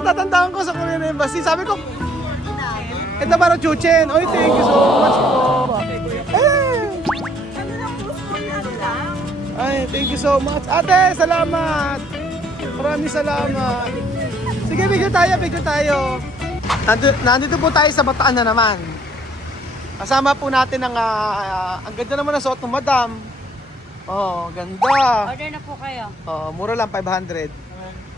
natatandaan ko sa Korean Embassy. Sabi ko, ito para Chuchen. Oy, thank you so much po. Ay, thank you so much. Ate, salamat. Maraming salamat. Sige, bigyan tayo. Nandito po tayo sa Bataan na naman. Kasama po natin ang ganda naman na suot ng madam. Oh, ganda. Order na po kayo. Oh, mura lang 500.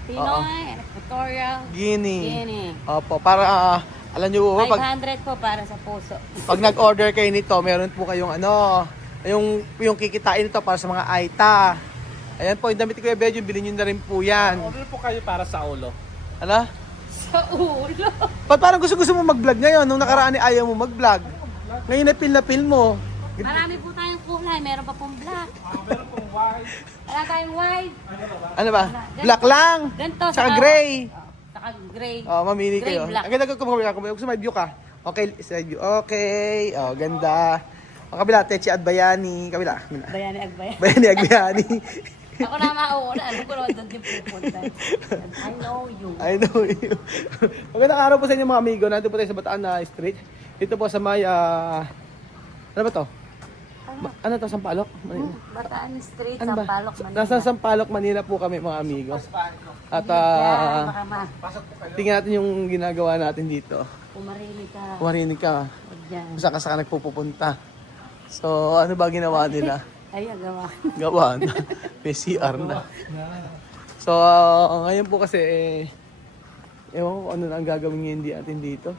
Pinoy, Equatorial, Guinea. Opo, para alam niyo po, pag 500 po para sa puso. nag-order kayo nito, meron po kayong yung kikitain nito para sa mga Aita. Ayan po, yung damit ko yung Bedyo, bilhin nyo na rin po yan. Order po kayo para sa ulo. Ano? Sa ulo. Ba't parang gusto mo mag-vlog ngayon? Nung nakaraan ayaw mo mag-vlog. Ngayon na pil mo. Marami po tayong kulay. Meron pa pong black. Meron pong white. Wala tayong white. Ano ba? Black lang. Ganito. Tsaka gray. Saka gray. Oh, mamili Gray, kayo. black. Ang ganda ko gusto may view ka. Okay, side view. Okay. Oh, ganda. Ang kabila, Techi at Bayani. Kabila. Bayani Agbayan. Bayani at Bayani. Ako na mauuna. Ano ko naman doon yung pupunta. I know you. I know you. Magandang araw po sa inyo mga amigo. Nandito po tayo sa Bataan na Street. Dito po sa may, ano ba to? Ano to, Sampalok? Bataan Street, Ano ba? Sampalok, Manila. Nasa Sampalok, Manila po kami mga amigo. At Baka tingnan natin yung ginagawa natin dito. Pumarinig ka. Marinig ka. Huwag dyan. Kung saan ka saan nagpupunta. So, ano ba ginawa nila? Ay, gawa. Gawa na. May CR na. So, ngayon po kasi, ewan ko kung ano na ang gagawin ngayon natin dito.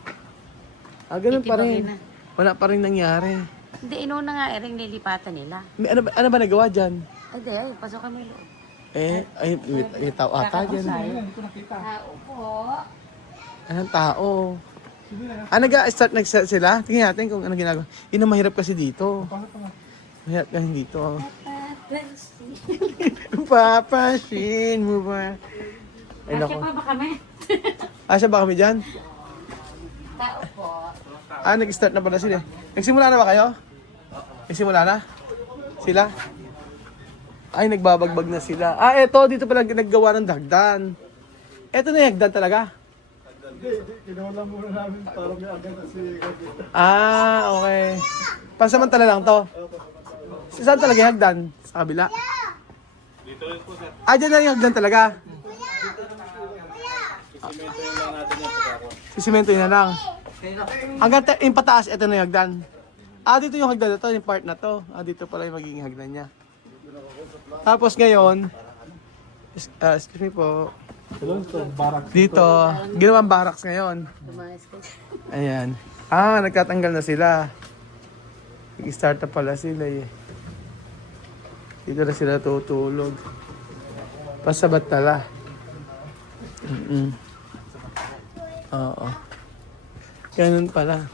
Ganun pa rin. Titibagin na. Wala pa rin nangyari. Hindi, inuna nga ering lilipatan nila. Ano ba nagawa dyan? Ay, pasok kami loob. May tao ata dyan. Tao po. Anong tao? Nag-start sila? Tingnan natin kung ano ginagawa. Yun ang mahirap kasi dito. Mahirap kasi dito. Papasin mo ba? Ay, Asya nako. pa ba kami? Asya ba kami dyan? Tao po. Nag-start na pala sila. Nagsimula na ba kayo? Nagsimula na? Sila? Ay, nagbabagbag na sila. Eto, dito pala naggawa ng dagdan. Eto na yung hagdan talaga? Ginawa lang muna namin para may agad kasi Okay. Pansamantala lang to. Saan talaga yung hagdan? Sa kabila? dito rin po sir. Dyan na yung hagdan talaga? Simento yung lang natin yung pagkako. Sisimento na lang. Hanggang yung pataas, ito na yung hagdan. Dito yung hagdan na to, yung part na to. Dito pala yung magiging hagdan niya. Tapos ngayon, excuse me po, Barak. dito, ginawang barracks ngayon. Tumayas ko. Ayan. Nagtatanggal na sila. Nag-start na pala sila eh. Dito na sila tutulog. Pasabat tala. Oo. Ganun pala.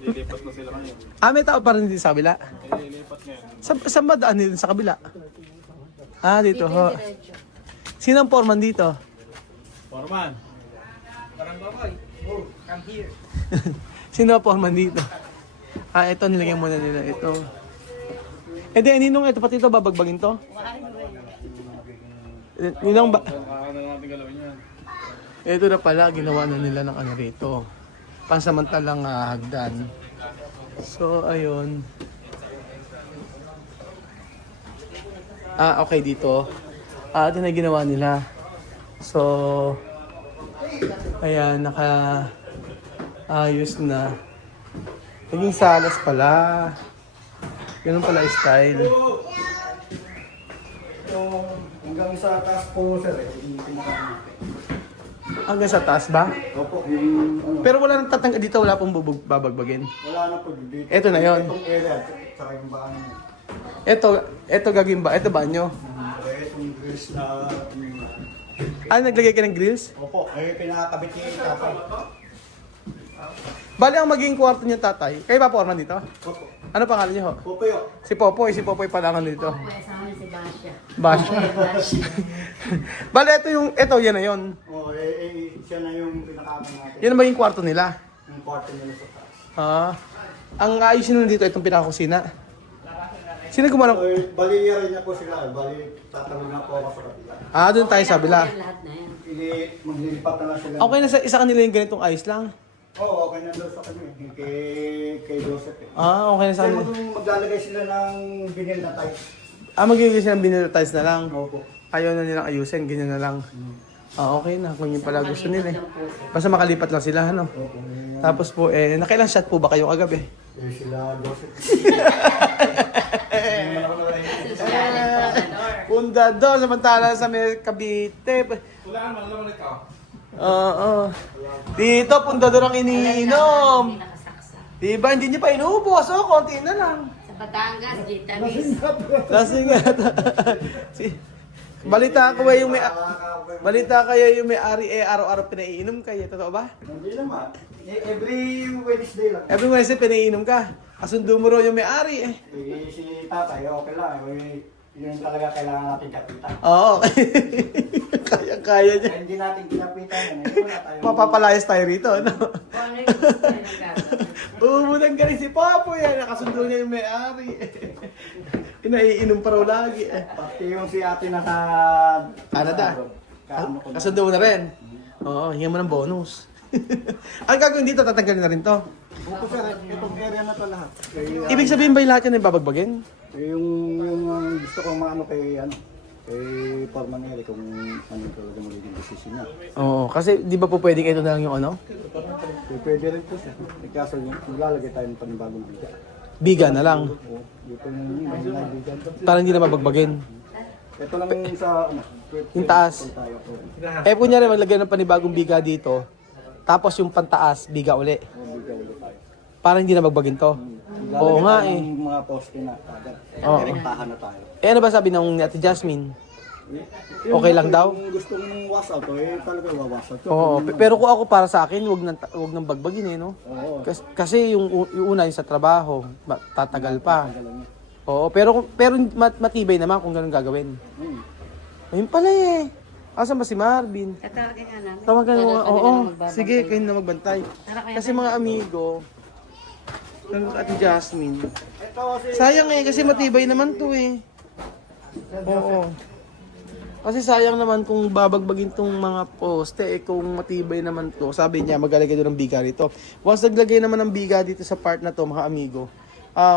Lilipat na sila ngayon. May tao pa rin dito sa kabila. Lilipat ngayon. Saan madaan nila sa kabila? Dito ho. Sino ang foreman dito? Foreman. Sino ang foreman dito? Ito nilagyan muna nila ito. Ninong ito pati ito babagbagin to? Ninong ba? Kaya na natin galawin yan. Ito na pala ginawa na nila ng ano rito. Pansamantalang hagdan. So ayun. Okay dito. Ito na ginawa nila. So ayan, ayos na. Naging salas pala. Ganun pala style. Hanggang sa taas po sir yung pinaka. Hanggang sa taas ba? Opo. Pero wala nang tatanggal dito, wala pong babagbagin. Wala na po dito. Ito na yon. Itong area tsaka yung bahan. Ito gagawin ba? Ito banyo. Itong grills na Naglagay ka ng grills? opo, pinakakabit niya yung tatay. Bali ang magiging kwarto niyo tatay. Kayo ba foreman dito? Opo. Ano pangalan niyo ho? Opo yun. Si Popoy pala nga dito. Kasama si Basha. Bash. Bali ito yan na yon. Siya na yung pinakabit natin. Yan ang magiging kwarto nila. Yung kwarto nila sa taas. Ang ayusin nyo dito itong pinakakusina. Sino gumawa ng... Bali rin niya po sila. Bali, tatanong na po ako sa kapila. Ah, doon tayo sa kabila. Lahat na yan. Maglilipat na lang sila. Okay na sa isa kanila yung ganitong ayos lang. Oo, okay na doon sa kanya. Kay Joseph eh. Ah, okay na sa Kasi kanila. maglalagay sila ng vinyl na tiles. Ah, magiging silang vinyl tiles na lang. Opo. Ayaw na nilang ayusin, ganyan na lang. Ah, okay na. Kung yun pala gusto nila eh. Lang po sila. Basta makalipat lang sila, ano? Opo. Tapos po, nakailang shot po ba kayo kagabi? Sila Joseph. Sosyalin po, Ador. Pundador, samantala sa may Cavite. Wala naman, alam mo ikaw. Oo. Dito, pundador ang iniinom. Hindi nakasaksak. Diba, hindi niyo pa inubos. Oh, konti na lang. Sa Batangas, Vietnamese. Lasing nga. Balita ko ba yung may... Balita kayo yung may-ari araw-araw pinaiinom kayo. Totoo ba? Hindi naman. Every Wednesday lang. Every Wednesday pinaiinom ka. Kasundo mo raw yung may-ari eh. Si tatay, okay lang. Yun talaga kailangan natin kapitan. Oo. Kaya niya. Kaya hindi natin kinapitan. Hindi wala tayo. Mapapalayas tayo rito, no? Kung ano yung gusto nyo ng gagawin. Umunang galing si Papo yan. Nakasundo niya yung may-ari. Pinaiinom pa raw lagi eh. Pati yung si ate nasa... Canada. Kaano ko na. Kasundo mo na rin. Oo, hingan mo ng bonus. Ang gagawin dito, tatanggalin na rin to. Buko sir, itong area na to lahat. Ibig sabihin ba yung lahat yan ay babagbagin? Yung gusto kong maano kay Foreman Eric kung ano talaga magiging decision niya. Oo, kasi di ba po pwedeng ito na lang yung ano? Pwede rin po siya. Kaso maglalagay tayo ng panibagong biga. Biga na lang. Oo, dito yung mahina biga. Para hindi na babagbagin. Ito lang sa ano. Yung taas. Tayo po. Eh, kunyari maglagay ng panibagong biga dito. Tapos yung pantaas, biga uli. Biga ulit tayo. Para hindi na bagbagin to. Oo nga eh. Yung mga poste na agad. Oo. Direktahan na tayo. Eh, ano ba sabi ng Ate Jasmine? Okay lang daw? Kung gusto mo ng wash out, talaga wawash out. Oo, pero kung ako para sa akin, wag nang bagbagin eh, no? Oo. Kasi yung una yung sa trabaho, tatagal pa. Galang. Oo, pero matibay naman kung ganun gagawin. Ayun pala eh. Asan ba si Marvin? Tatawagin nga namin. Tawagan mo. Kaya kami Oo, na magbabantay. sige, kayo na magbantay. Tara, kaya Kasi tayo. mga amigo, ng Ate Jasmine. Ito kasi Sayang eh, kasi matibay naman to eh. Oo. Kasi sayang naman kung babagbagin tong mga poste eh, kung matibay naman to. Sabi niya, maglalagay doon ng biga rito. Once naglagay naman ng biga dito sa part na to, mga amigo,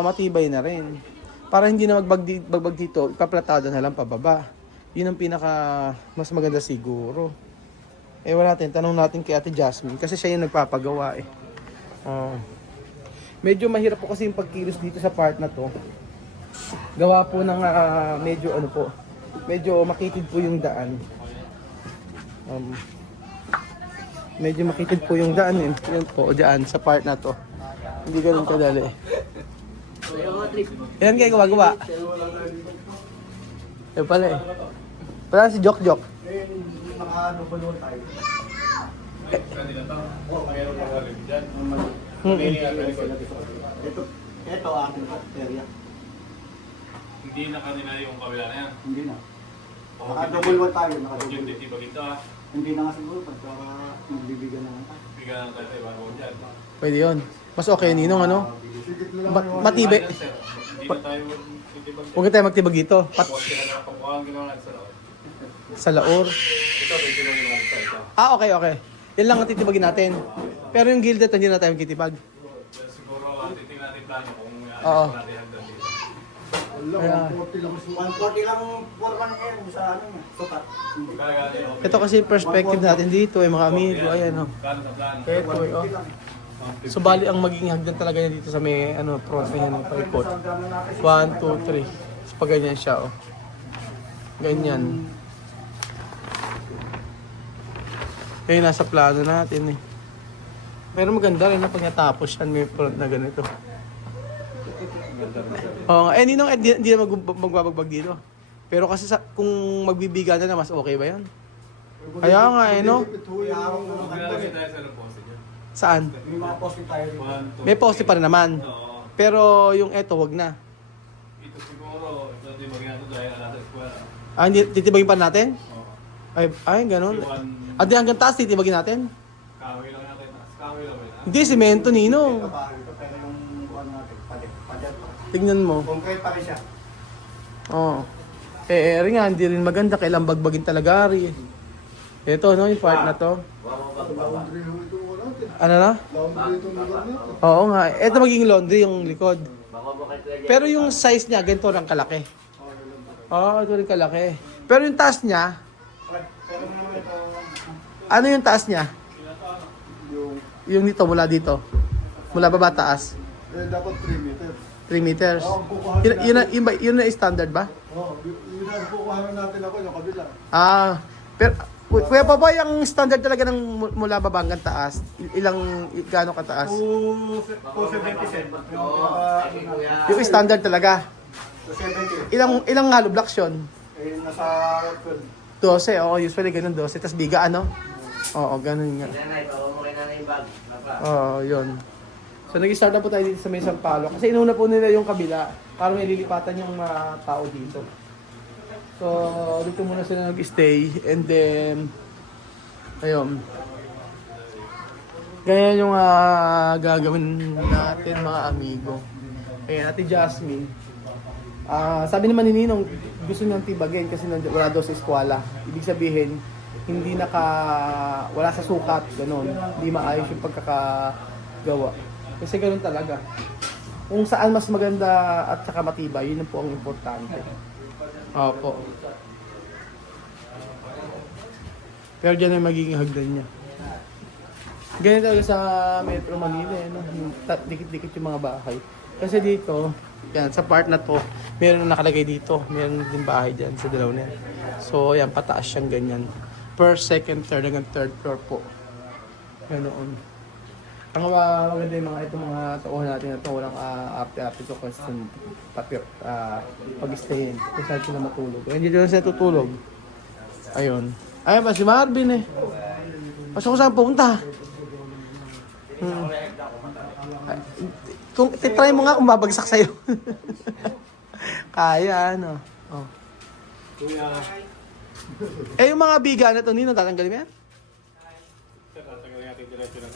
matibay na rin. Para hindi na magbag dito, ipaplatado na lang pababa. Yun ang pinaka mas maganda siguro. Eh wala natin, tanong natin kay Ate Jasmine kasi siya yung nagpapagawa eh. Medyo mahirap po kasi yung pagkilos dito sa part na to. Gawa po ng medyo ano po, medyo makitid po yung daan. Medyo makitid po yung daan eh. Yan po, dyan sa part na to. Hindi ganun kadali. Yan kayo gawa-gawa. Yan pala eh. Pala si Jok. naka-double tayo. Ito aking area. Hindi na kanina yung kabila na yan. Hindi na. Naka-double wall tayo. Yung Naka-double. titibag ito ah. Hindi na nga siguro pagka magbibigyan naman tayo. Bigyan lang tayo sa ibang buwan dyan. Pwede yun. Mas okay ninong ano? Sigit mo lang Matibay. Ayun, sir. Hindi na tayo titibag. Huwag tayo magtibag dito. Poste na lang kapuhan ginawa natin sa loob. Sa laor. Ito, ito lang ginawa natin sa ito. Okay. Yan lang ang titibagin natin. Pero yung gildet, hindi na tayo magtitibag. Siguro titingnan natin plano kung Oo. natin hanggang dito. Kaya- 140 lang. 140 lang forman ngayon sa ano niya. Sukat. Kaya ganyan, Ito kasi yung perspective natin dito eh mga amigo. Ayan oh. plano sa plano. Ito eh oh. So bali ang magiging hagdan talaga niya dito sa may ano front niya ng paikot. 1, 2, 3. So pag ganyan siya oh. Ganyan. Kaya nasa plano natin eh. Pero maganda rin na pag natapos yan may front na ganito. Oo nga. Ninong hindi na magbabagbag dito. Pero kasi kung magbibigan na mas okay ba yan? Kaya nga eh no? Maglalagay tayo sa loob poste dyan. Saan? May mga poste tayo rin. 1, 2, May poste pa rin naman. Oo. Pero yung eto wag na. Ito siguro, ito titibagin natin dahil nasa eskwela. Hindi titibagin pa natin? Oo. Ay ganun. Yung one, At di hanggang taas titibagin natin? kahoy lang natin. Kahoy lang natin. Hindi, semento nino. Pero yung buwan natin, padet pa. Tignan mo. Concrete pa rin siya. Oo. Eri nga, hindi rin maganda. Kailang bagbagin talaga rin. Ito, no? Yung part na to. Ano na? Oo nga. Ito magiging laundry yung likod. Pero yung size niya, ganito lang kalaki. Oo, ito rin kalaki. Pero yung taas niya, ano yung taas niya? Yung dito, mula dito. Mula baba taas. Dapat 3 meters. 3 meters. Yun na standard ba? Oo, yun ang kukuhanan natin ako yung kabila. Pero, Kuya Popoy, ang standard talaga ng mula baba hanggang taas, gaano kataas? 277. Yung standard talaga. 270. Ilang hollow blocks yun? Nasa 12. 12, oo, usually ganun 12. Tapos biga, ano? Oo, ganun nga. Oo, yun. So, nag-start na po tayo dito sa may Sampalo. Kasi inuna po nila yung kabila para may lilipatan yung mga tao dito. So, dito muna sila nag-stay. And then, ayun. Ganyan yung gagawin natin mga amigo. Ayan, Ate Jasmine. Sabi naman ni Ninong, gusto niyang tibagin kasi wala daw sa eskwela. Ibig sabihin, wala sa sukat, gano'n. Hindi maayos yung pagkakagawa. Kasi gano'n talaga. Kung saan mas maganda at saka matibay, yun po ang importante. Opo. Pero dyan ay magiging hagdan niya. Ganyan talaga sa Metro Manila, no? Dikit-dikit yung mga bahay. Kasi dito, yan, sa part na to, meron na nakalagay dito. Meron din bahay dyan sa dalaw na yan. So, yan, pataas siyang ganyan. Per second, third, hanggang third floor po. Ganoon. Ang maganda yung itong mga tauhan natin na ito, walang arte-arte to kasi pag-stayin. Kung saan sila matulog. Hindi doon sila tutulog. Ayun. Ayun pa si Marvin eh. Pasok ko saan pumunta. Kung titry mo nga kung babagsak sa'yo. Kaya ano. Oh. Yung mga biga na ito, Nino, tatanggalin mo yan? Tatanggalin natin diretso lang.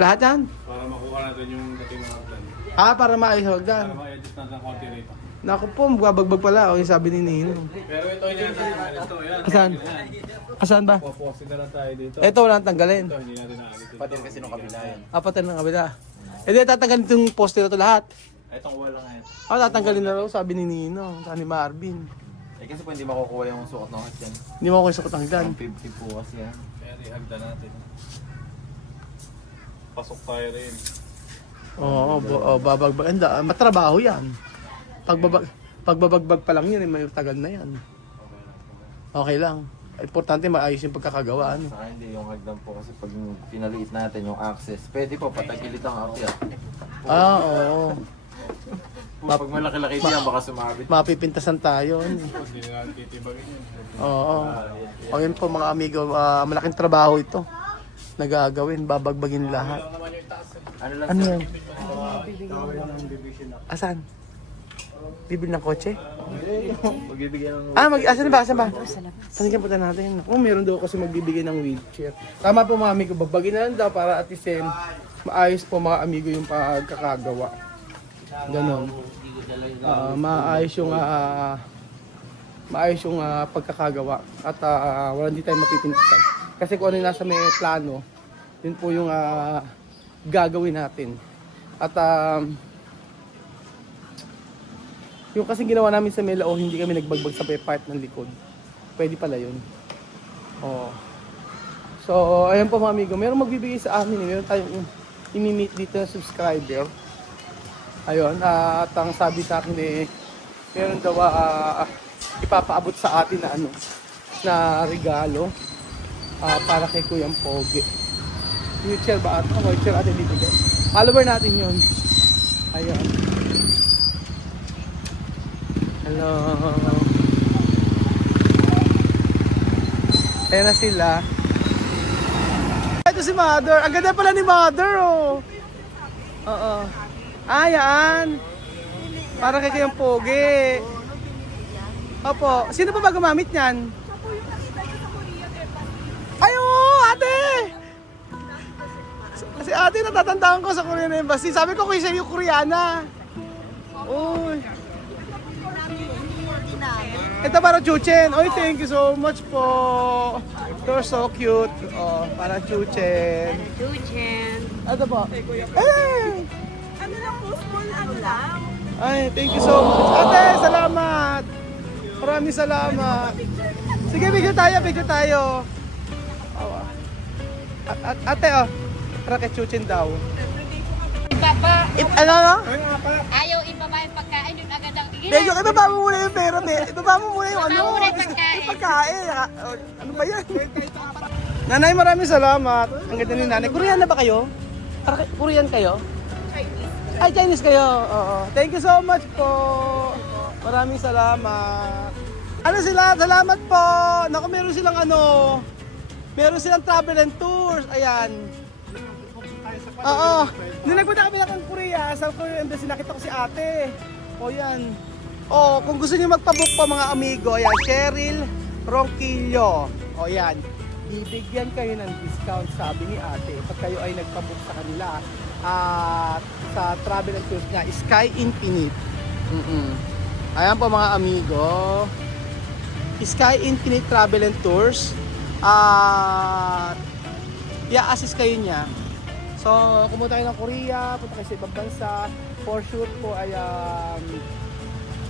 Lahat yan? Para makuha natin yung dating mga plan. Para maayos hagdan. Para ma-adjust natin ang konti rito. Naku po, magbabagbag pala. Yung sabi ni Nino. Pero ito yan. Ito yan. Asan? Asan ba? Puposin na lang tayo dito. Ito wala nang tanggalin. Ito hindi natin naalit. Patin kasi nung kabila yan. Apat na ng kabila. Hindi, tatanggalin itong poste na ito lahat. Itong wall lang yan. Tatanggalin na raw, sabi ni Nino. Sabi ni Marvin. Kasi po hindi makukuha yung suot ng yan. Hindi mo ako isukot ang hagdan. 50 po kasi yan. Kaya ihagda natin. Pasok tayo rin. Oo, babagbag. Matrabaho yan. Pagbabagbag pa lang yun, may tagal na yan. Okay lang. Importante maayos yung pagkakagawa. Ano? Saka hindi yung hagdan po kasi pag pinaliit natin yung access, pwede po patagilid ang akyat. Oo. Pag malaki-laki diyan baka sumabit. Mapipintasan tayo. Hindi na natin titibagin yun. Oo. O yun po mga amigo, malaking trabaho ito. Nagagawin, babagbagin lahat. Ano lang Ano sir? yan? Asan? Bibili ng kotse? Magbibigyan ng Asan ba? Asan ba? Saan ka punta natin? Meron daw kasi magbibigay ng wheelchair. Tama po mga amigo, bagbagin na lang daw para at least maayos po mga amigo yung pagkakagawa. Ganon. Maayos yung pagkakagawa at wala hindi tayo mapipintasan. Kasi kung ano yung nasa may plano, yun po yung gagawin natin. At yung kasing ginawa namin sa Melao, hindi kami nagbagbag sa part ng likod. Pwede pala yun. Oo. So, ayan po mga amigo. Meron magbibigay sa amin. Meron tayong imi-meet dito na subscriber. Ayun. At ang sabi sa akin meron daw ipapaabot sa atin na na regalo para kay Kuyang Pogi. Wheelchair ba ito? Wheelchair atin bibigay. Follower natin yun. Ayun. Hello. Ayan na sila. Ito si Mother. Ang ganda pala ni Mother, oh. Oo. Yan. Para kay Kuyang Pogi. Opo. Sino pa ba gumamit niyan? Ay, oo, ate! Si ate natatandaan ko sa Korean Embassy. Sabi ko siya yung Koreana. Uy. Ito para Chuchen. Oy, thank you so much po. You're so cute. Oh, para Chuchen. Chuchen. Ano po? Eh! Ano lang po, small ano lang. Ay, thank you so much. Ate, salamat. Maraming salamat. Sige, bigyan tayo. Oh, ate, oh. Para kay Chuchen daw. Ibaba. Ano? Ayaw ibaba yung pagkain. Yung agad ang Medyo, ibaba mo muna yung pera, te. Ibaba mo muna yung ano. Ibaba mo muna yung pagkain. Yung pagkain. Ano ba yan? Nanay, maraming salamat. Ang ganda ni nanay. Korean na ba kayo? Korean kayo? Chinese. Ay, Chinese kayo. Oo. Thank you so much po. Maraming salamat. Ano sila? Salamat po. Naku, meron silang meron silang travel and tours. Ayan. Oo. Nung nagpunta kami ng Korea, sa Korea Embassy, nakita ko si ate. O yan. O, kung gusto niyo magpabook po mga amigo, ayan, Cheryl Ronquillo. O yan. Bibigyan kayo ng discount, sabi ni ate, pag kayo ay nagpabook sa kanila. At sa travel and tours niya, Sky Infinite. Ayan po mga amigo. Sky Infinite Travel and Tours. At i-assist kayo niya. So, pumunta kayo ng Korea, punta kayo sa ibang bansa, for sure po ay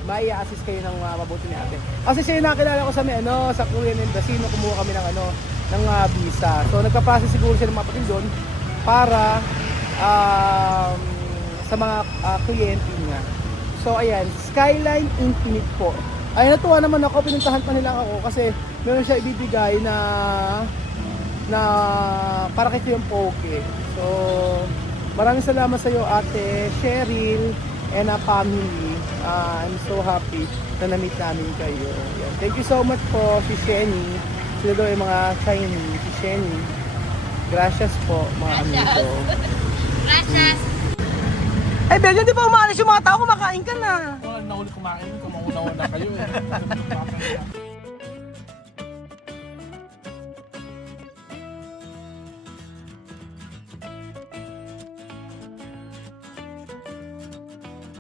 may i-assist kayo ng mabuti ni ate. Kasi siya yung nakilala ko sa Korean Embassy, no, kumuha kami ng visa. So, nagpa-process siguro siya ng mga papel doon para sa mga kliyente niya. So, ayan, Skyline Infinite po. Ay, natuwa naman ako, pinuntahan pa nila ako kasi meron siya ibibigay na para kay yung poke. So, maraming salamat sa iyo, ate Cheryl and family. I'm so happy na na-meet namin kayo. Yan. Thank you so much po, si Shenny. Sila daw yung mga Chinese, si Shenny. Gracias po, mga amigo. Gracias. Eh, Bel, hindi pa umalis yung mga tao, kumakain ka na. Nahuli kumain, kung mauna-una kayo eh.